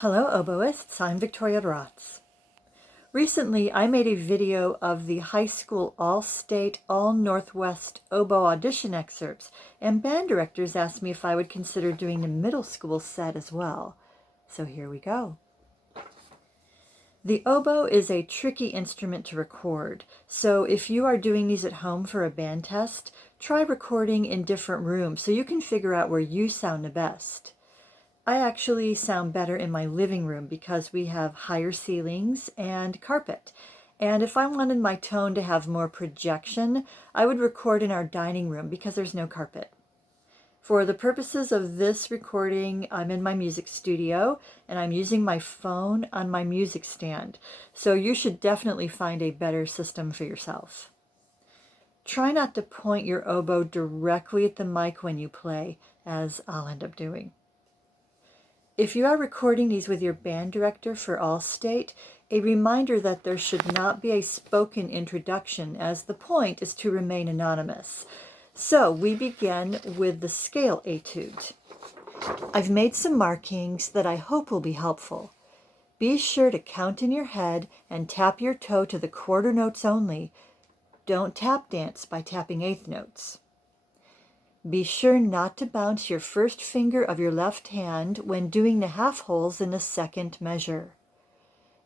Hello oboists, I'm Victoria Racz. Recently I made a video of the high school all-state, all-Northwest oboe audition excerpts, and band directors asked me if I would consider doing the middle school set as well. So here we go. The oboe is a tricky instrument to record, so if you are doing these at home for a band test, try recording in different rooms so you can figure out where you sound the best. I actually sound better in my living room because we have higher ceilings and carpet. And if I wanted my tone to have more projection, I would record in our dining room because there's no carpet. For the purposes of this recording, I'm in my music studio and I'm using my phone on my music stand. So you should definitely find a better system for yourself. Try not to point your oboe directly at the mic when you play, as I'll end up doing. If you are recording these with your band director for All-State, a reminder that there should not be a spoken introduction, as the point is to remain anonymous. So we begin with the scale etude. I've made some markings that I hope will be helpful. Be sure to count in your head and tap your toe to the quarter notes only. Don't tap dance by tapping eighth notes. Be sure not to bounce your first finger of your left hand when doing the half holes in the second measure.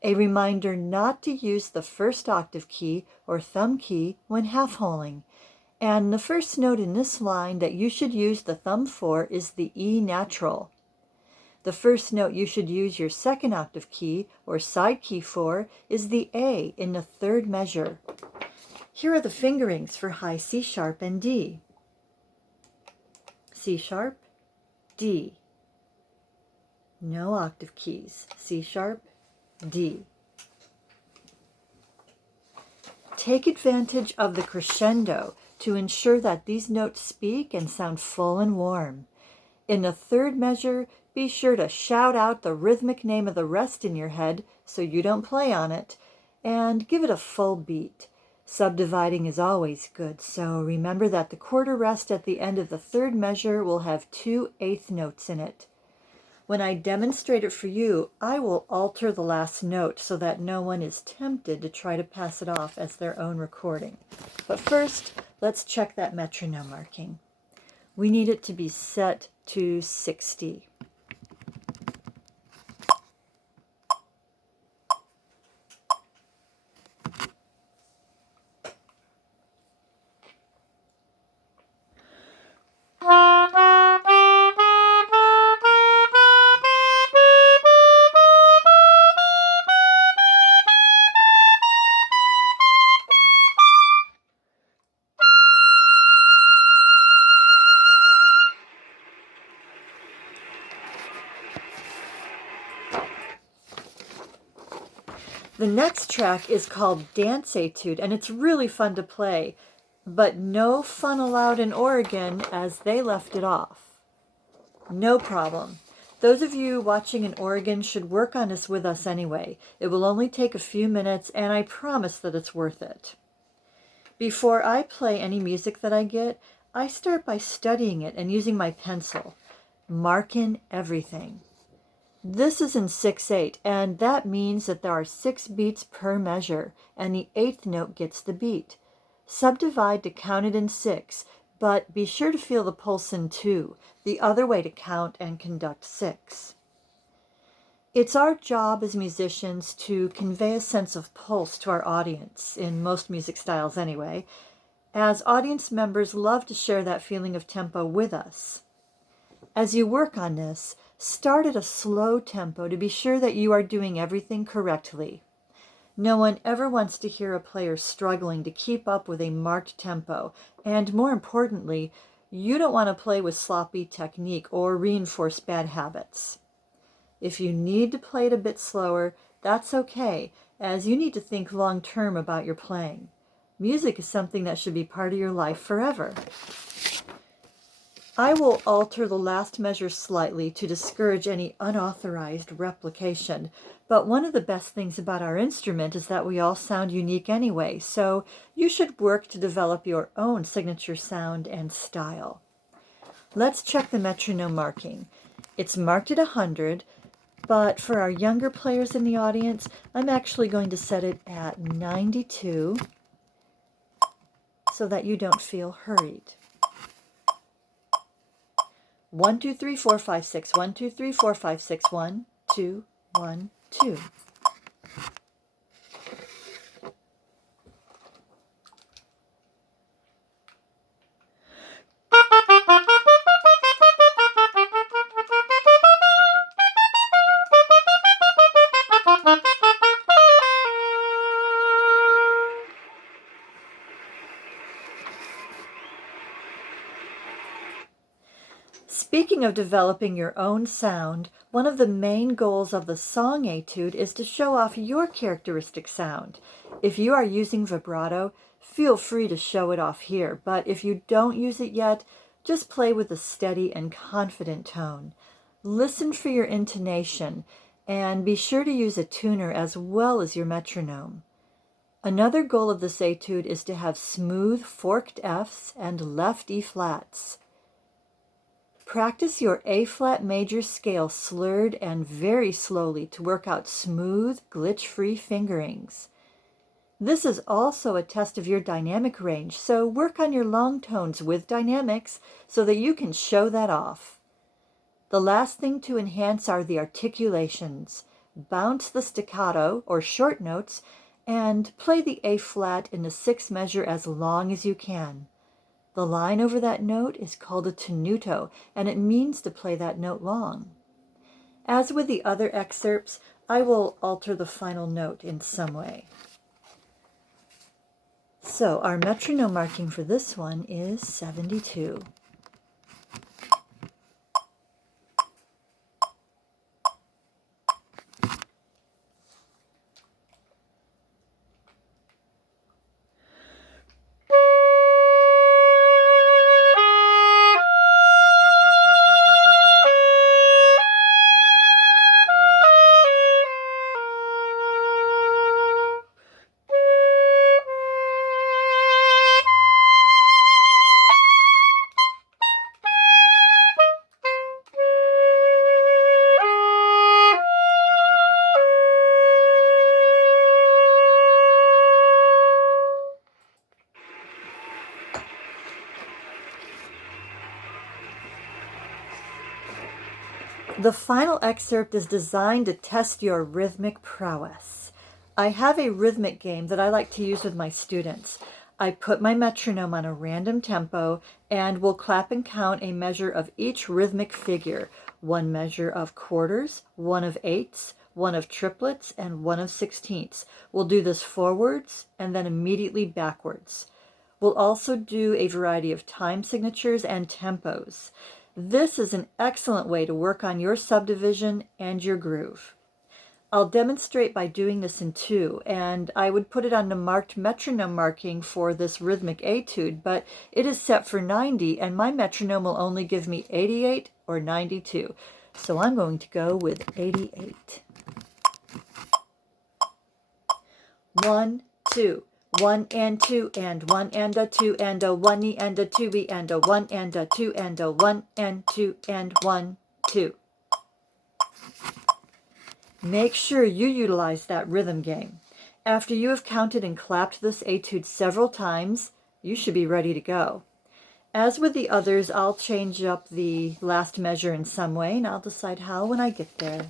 A reminder not to use the first octave key or thumb key when half holing. And the first note in this line that you should use the thumb for is the E natural. The first note you should use your second octave key or side key for is the A in the third measure. Here are the fingerings for high C sharp and D. C sharp, D. No octave keys. C sharp, D. Take advantage of the crescendo to ensure that these notes speak and sound full and warm. In the third measure, be sure to shout out the rhythmic name of the rest in your head so you don't play on it, and give it a full beat. Subdividing is always good, so remember that the quarter rest at the end of the third measure will have 2 eighth notes in it. When I demonstrate it for you, I will alter the last note so that no one is tempted to try to pass it off as their own recording. But first, let's check that metronome marking. We need it to be set to 60. The next track is called Dance Etude, and it's really fun to play, but no fun allowed in Oregon as they left it off. No problem. Those of you watching in Oregon should work on this with us anyway. It will only take a few minutes, and I promise that it's worth it. Before I play any music that I get, I start by studying it and using my pencil. Mark in everything. This is in 6/8, and that means that there are 6 beats per measure, and the 8th note gets the beat. Subdivide to count it in 6, but be sure to feel the pulse in 2, the other way to count and conduct 6. It's our job as musicians to convey a sense of pulse to our audience, in most music styles anyway, as audience members love to share that feeling of tempo with us. As you work on this, start at a slow tempo to be sure that you are doing everything correctly. No one ever wants to hear a player struggling to keep up with a marked tempo, and more importantly, you don't want to play with sloppy technique or reinforce bad habits. If you need to play it a bit slower, that's okay, as you need to think long-term about your playing. Music is something that should be part of your life forever. I will alter the last measure slightly to discourage any unauthorized replication, but one of the best things about our instrument is that we all sound unique anyway, so you should work to develop your own signature sound and style. Let's check the metronome marking. It's marked at 100, But for our younger players in the audience, I'm actually going to set it at 92 so that you don't feel hurried. 1, 2, 3, 4, 5, 6. 1, 2, 3, 4, 5, 6. 1, 2, 1, 2. Speaking of developing your own sound, one of the main goals of the song etude is to show off your characteristic sound. If you are using vibrato, feel free to show it off here, but if you don't use it yet, just play with a steady and confident tone. Listen for your intonation, and be sure to use a tuner as well as your metronome. Another goal of this etude is to have smooth forked Fs and left E flats. Practice your A-flat major scale slurred and very slowly to work out smooth, glitch-free fingerings. This is also a test of your dynamic range, so work on your long tones with dynamics so that you can show that off. The last thing to enhance are the articulations. Bounce the staccato, or short notes, and play the A-flat in the 6th measure as long as you can. The line over that note is called a tenuto, and it means to play that note long. As with the other excerpts, I will alter the final note in some way. So our metronome marking for this one is 72. The final excerpt is designed to test your rhythmic prowess. I have a rhythmic game that I like to use with my students. I put my metronome on a random tempo and will clap and count a measure of each rhythmic figure. 1 measure of quarters, 1 of eighths, 1 of triplets, and 1 of sixteenths. We'll do this forwards and then immediately backwards. We'll also do a variety of time signatures and tempos. This is an excellent way to work on your subdivision and your groove. I'll demonstrate by doing this in 2, and I would put it on the marked metronome marking for this rhythmic etude, but it is set for 90, and my metronome will only give me 88 or 92. So I'm going to go with 88. 1, 2. 1 and 2 and 1 and a 2 and a 1 E and a 2 B and a 1 and a 2 and a 1 and 2 and 1, 2. Make sure you utilize that rhythm game. After you have counted and clapped this etude several times, you should be ready to go. As with the others, I'll change up the last measure in some way, and I'll decide how when I get there.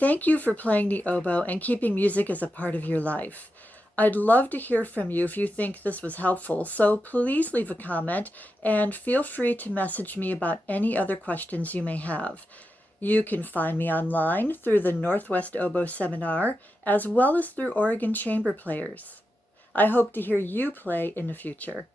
Thank you for playing the oboe and keeping music as a part of your life. I'd love to hear from you if you think this was helpful, so please leave a comment and feel free to message me about any other questions you may have. You can find me online through the Northwest Oboe Seminar as well as through Oregon Chamber Players. I hope to hear you play in the future.